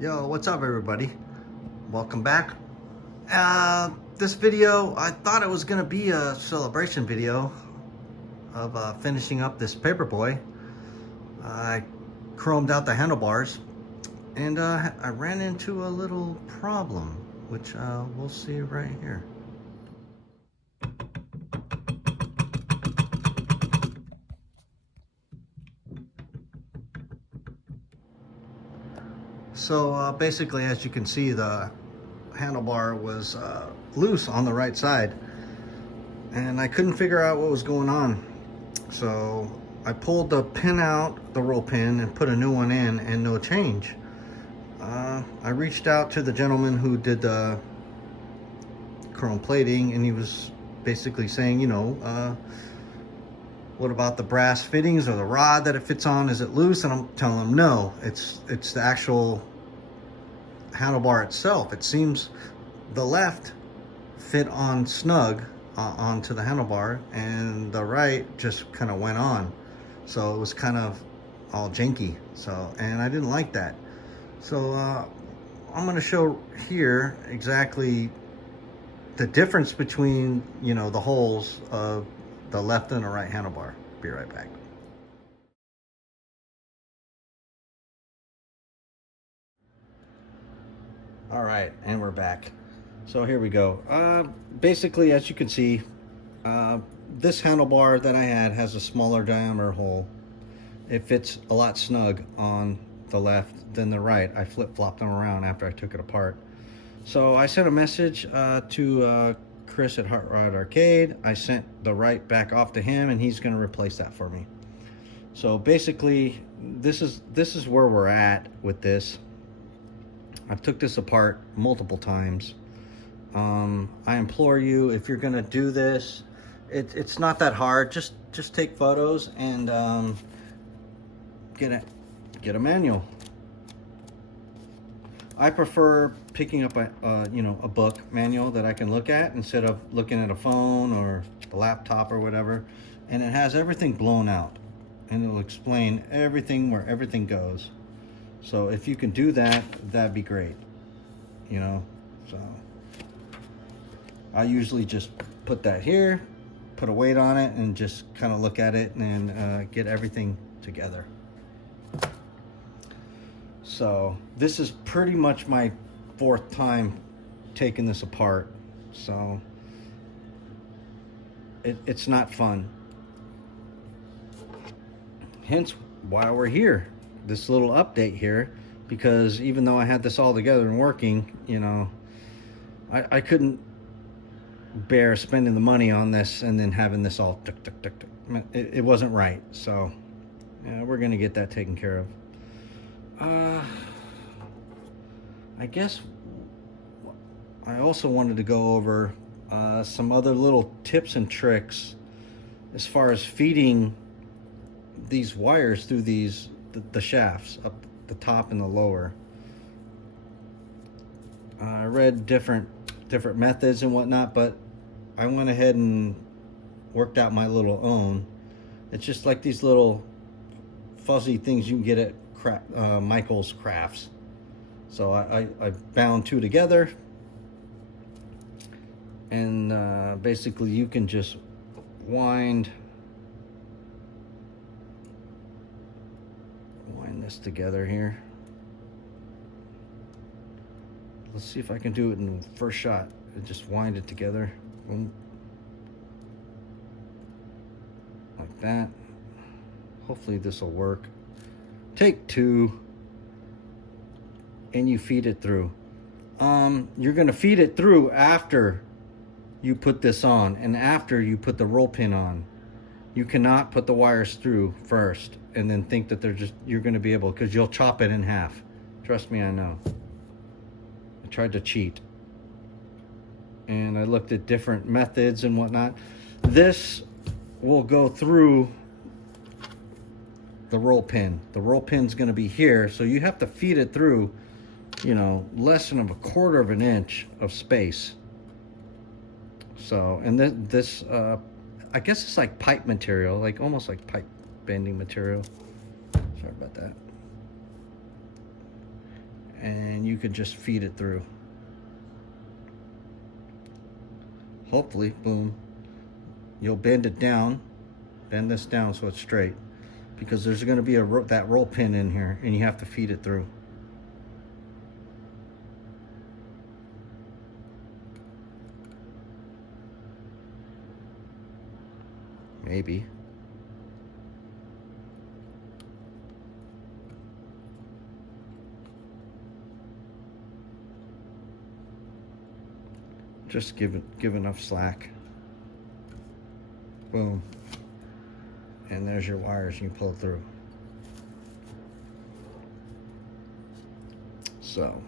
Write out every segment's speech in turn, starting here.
Yo, what's up everybody? Welcome back. This video, I thought it was gonna be a celebration video of finishing up this Paperboy. I chromed out the handlebars and I ran into a little problem, which we'll see right here. So basically, as you can see, the handlebar was loose on the right side and I couldn't figure out what was going on. So I pulled the pin out, the roll pin, and put a new one in, and no change. I reached out to the gentleman who did the chrome plating, and he was basically saying, what about the brass fittings or the rod that it fits on? Is it loose? And I'm telling him no, it's the actual handlebar itself. It seems the left fit on snug onto the handlebar, and the right just kind of went on, so it was kind of all janky. So, and I didn't like that. So I'm going to show here exactly the difference between the holes of the left and the right handlebar. Be right back. All right, and we're back. So here we go. Basically, as you can see, this handlebar that I had has a smaller diameter hole. It fits a lot snug on the left than the right. I flip-flopped them around after I took it apart. So I sent a message to Chris at Hot Rod Arcade. I sent the right back off to him, and he's going to replace that for me. So basically, this is where we're at with this. I've took this apart multiple times. I implore you, if you're gonna do this, it's not that hard. Just take photos and get a manual. I prefer picking up a book manual that I can look at instead of looking at a phone or a laptop or whatever. And it has everything blown out, and it'll explain everything, where everything goes. So if you can do that, that'd be great. So I usually just put that here, put a weight on it, and just kind of look at it and get everything together. So this is pretty much my 4th time taking this apart. So it's not fun. Hence why we're here. This little update here, because even though I had this all together and working, I couldn't bear spending the money on this and then having this all tuk, tuk, tuk, tuk. It wasn't right. So yeah, we're gonna get that taken care of. I guess I also wanted to go over some other little tips and tricks as far as feeding these wires through the shafts up the top and the lower. I read different methods and whatnot, but I went ahead and worked out my little own. It's just like these little fuzzy things you can get at Michael's Crafts. So I bound 2 together, and basically you can just wind this together here. Let's see if I can do it in the first shot and just wind it together. Boom. Like that. Hopefully this will work. Take 2, and you feed it through. You're gonna feed it through after you put this on and after you put the roll pin on. You cannot put the wires through first and then think that you're going to be able, because you'll chop it in half. Trust me, I know. I tried to cheat, and I looked at different methods and whatnot. This will go through the roll pin. The roll pin's going to be here, so you have to feed it through, less than a 1/4 of an inch of space. So, and this I guess it's like pipe material, like almost like pipe bending material. Sorry about that. and you can just feed it through. Hopefully, boom, you'll bend it down, bend this down so it's straight, because there's going to be that roll pin in here, and you have to feed it through. Maybe. Just give enough slack. Boom. And there's your wires, you pull it through. So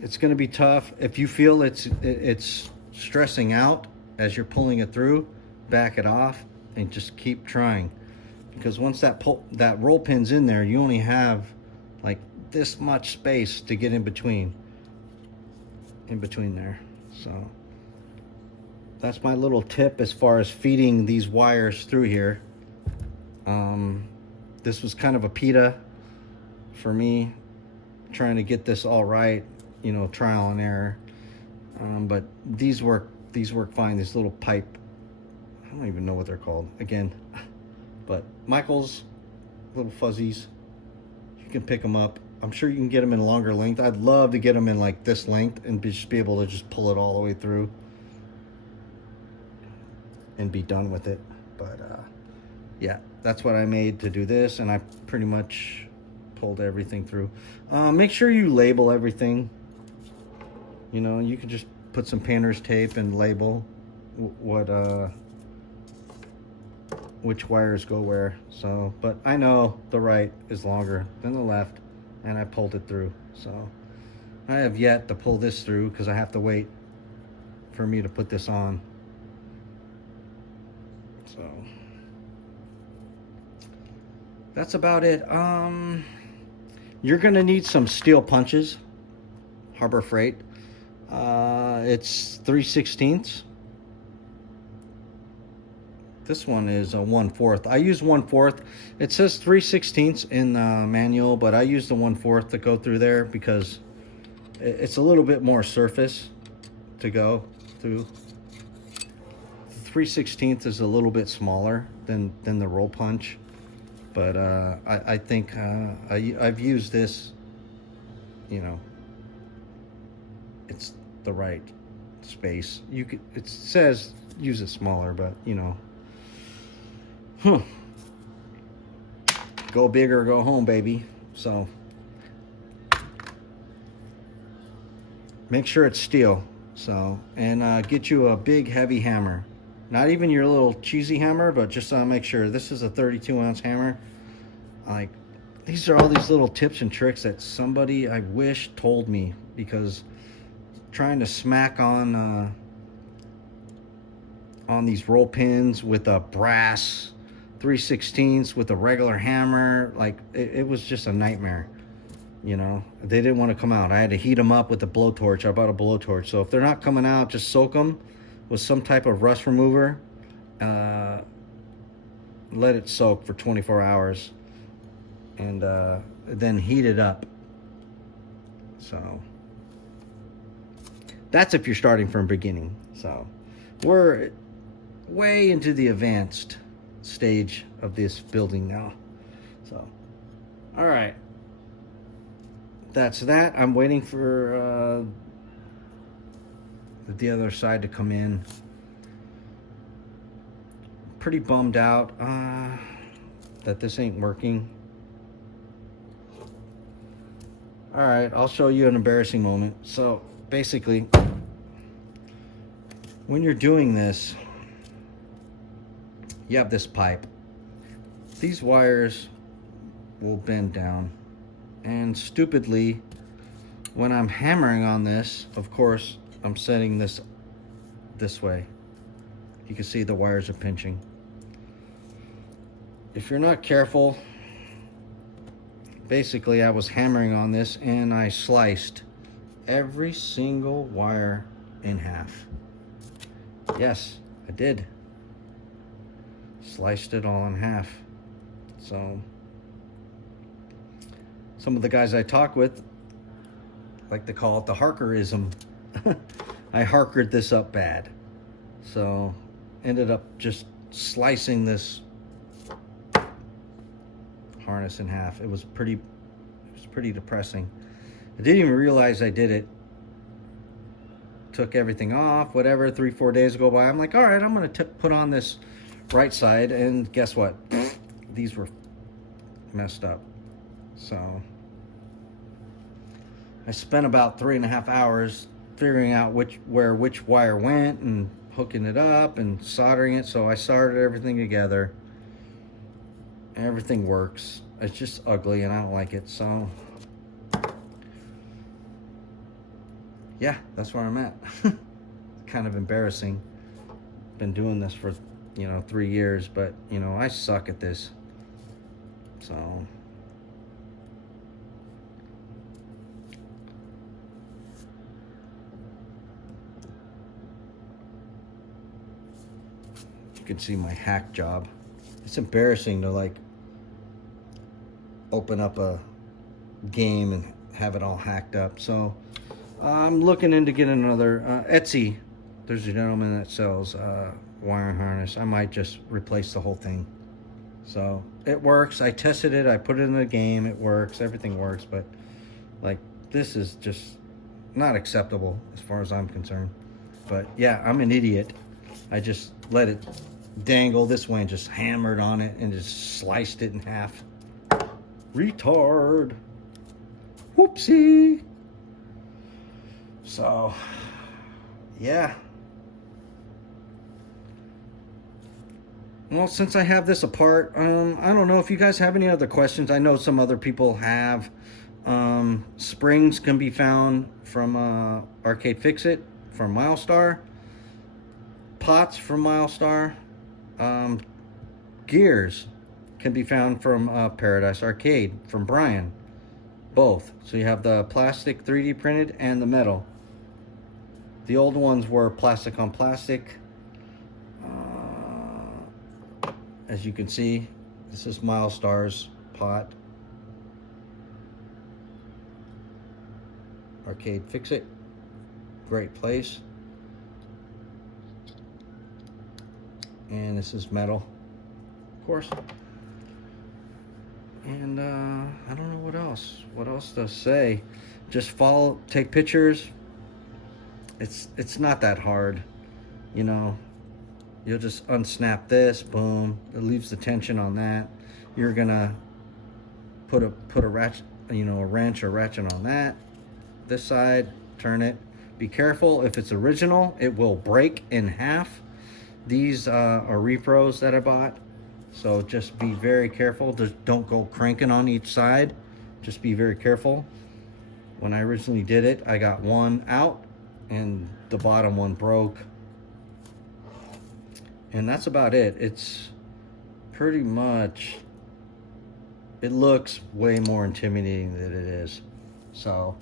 it's going to be tough. If you feel it's stressing out as you're pulling it through, back it off and just keep trying, because once that roll pin's in there, you only have like this much space to get in between there. So that's my little tip as far as feeding these wires through here. This was kind of a PETA for me, trying to get this all right, you know, trial and error. But these work fine. These little pipe, I don't even know what they're called again, but Michael's little fuzzies, you can pick them up. I'm sure you can get them in a longer length. I'd love to get them in like this length and just be able to just pull it all the way through and be done with it. But yeah, that's what I made to do this, and I pretty much pulled everything through. Make sure you label everything. You know, you can just put some painter's tape and label which wires go where. So, but I know the right is longer than the left, and I pulled it through. So I have yet to pull this through because I have to wait for me to put this on. So that's about it. You're gonna need some steel punches, Harbor Freight. It's 3/16. This one is a 1/4. I use 1/4. It says 3/16 in the manual, but I use the 1/4 to go through there because it's a little bit more surface to go through. 3/16 is a little bit smaller than the roll punch, but I think I've used this. You know, it's the right space. You could, it says use it smaller, but you know. Go big or go home, baby. So make sure it's steel. So, and get you a big heavy hammer. Not even your little cheesy hammer, but just make sure this is a 32-ounce hammer. Like, these are all these little tips and tricks that somebody I wish told me, because trying to smack on these roll pins with a brass 3/16 with a regular hammer, like it was just a nightmare. You know, they didn't want to come out. I had to heat them up with a blowtorch. I bought a blowtorch. So if they're not coming out, just soak them with some type of rust remover. Let it soak for 24 hours and then heat it up. So that's if you're starting from beginning. So we're way into the advanced stage of this building now. So all right, that's that. I'm waiting for the other side to come in. Pretty bummed out that this ain't working. All right, I'll show you an embarrassing moment. So basically, when you're doing this, you have this pipe. These wires will bend down, and stupidly, when I'm hammering on this, of course, I'm setting this way. You can see the wires are pinching. If you're not careful, basically I was hammering on this and I sliced every single wire in half. Yes, I did. Sliced it all in half. So some of the guys I talk with like to call it the Harkerism. I harkered this up bad. So ended up just slicing this harness in half. It was pretty depressing. I didn't even realize I did it. Took everything off, whatever, 3-4 days go by. I'm like, all right, I'm gonna put on this right side, and guess what? These were messed up. So I spent about 3.5 hours figuring out where which wire went and hooking it up and soldering it. So I soldered everything together. Everything works. It's just ugly and I don't like it. So yeah, that's where I'm at. Kind of embarrassing. Been doing this for 3 years, but I suck at this. So you can see my hack job. It's embarrassing to like open up a game and have it all hacked up. So I'm looking into getting another Etsy. There's a gentleman that sells wiring harness. I might just replace the whole thing. So it works. I tested it. I put it in the game. It works. Everything works. But like this is just not acceptable as far as I'm concerned. But yeah, I'm an idiot. I just let it dangle this way and just hammered on it and just sliced it in half. Retard. Whoopsie. So yeah. Well, since I have this apart, I don't know if you guys have any other questions. I know some other people have. Springs can be found from Arcade Fix-It from Milestar. Pots from Milestar. Gears can be found from Paradise Arcade from Brian. Both. So you have the plastic 3D printed and the metal. The old ones were plastic on plastic. As you can see, this is Milestar's pot. Arcade Fix-It. Great place. And this is metal, of course. And I don't know what else to say. Just follow, take pictures. It's not that hard, You'll just unsnap this, boom. It leaves the tension on that. You're gonna put a ratchet, a wrench or ratchet on that. This side, turn it. Be careful, if it's original, it will break in half. These are repros that I bought, so just be very careful. Just don't go cranking on each side. Just be very careful. When I originally did it, I got one out and the bottom one broke. And that's about it. It's pretty much, it looks way more intimidating than it is. So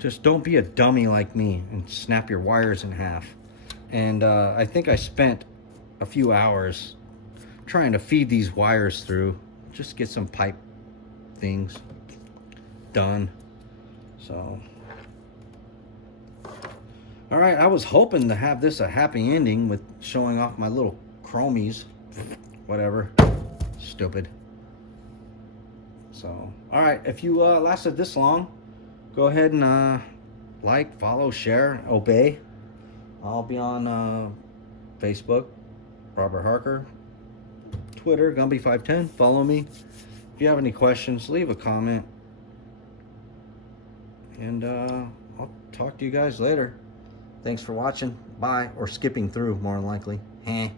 just don't be a dummy like me and snap your wires in half. And I think I spent a few hours trying to feed these wires through, just get some pipe things done. So all right, I was hoping to have this a happy ending with showing off my little chromies. Whatever. Stupid. So, all right, if you lasted this long, go ahead and like, follow, share, obey. I'll be on Facebook, Robert Harker, Twitter, Gumby510. Follow me. If you have any questions, leave a comment. And I'll talk to you guys later. Thanks for watching. Bye. Or skipping through, more than likely. Heh.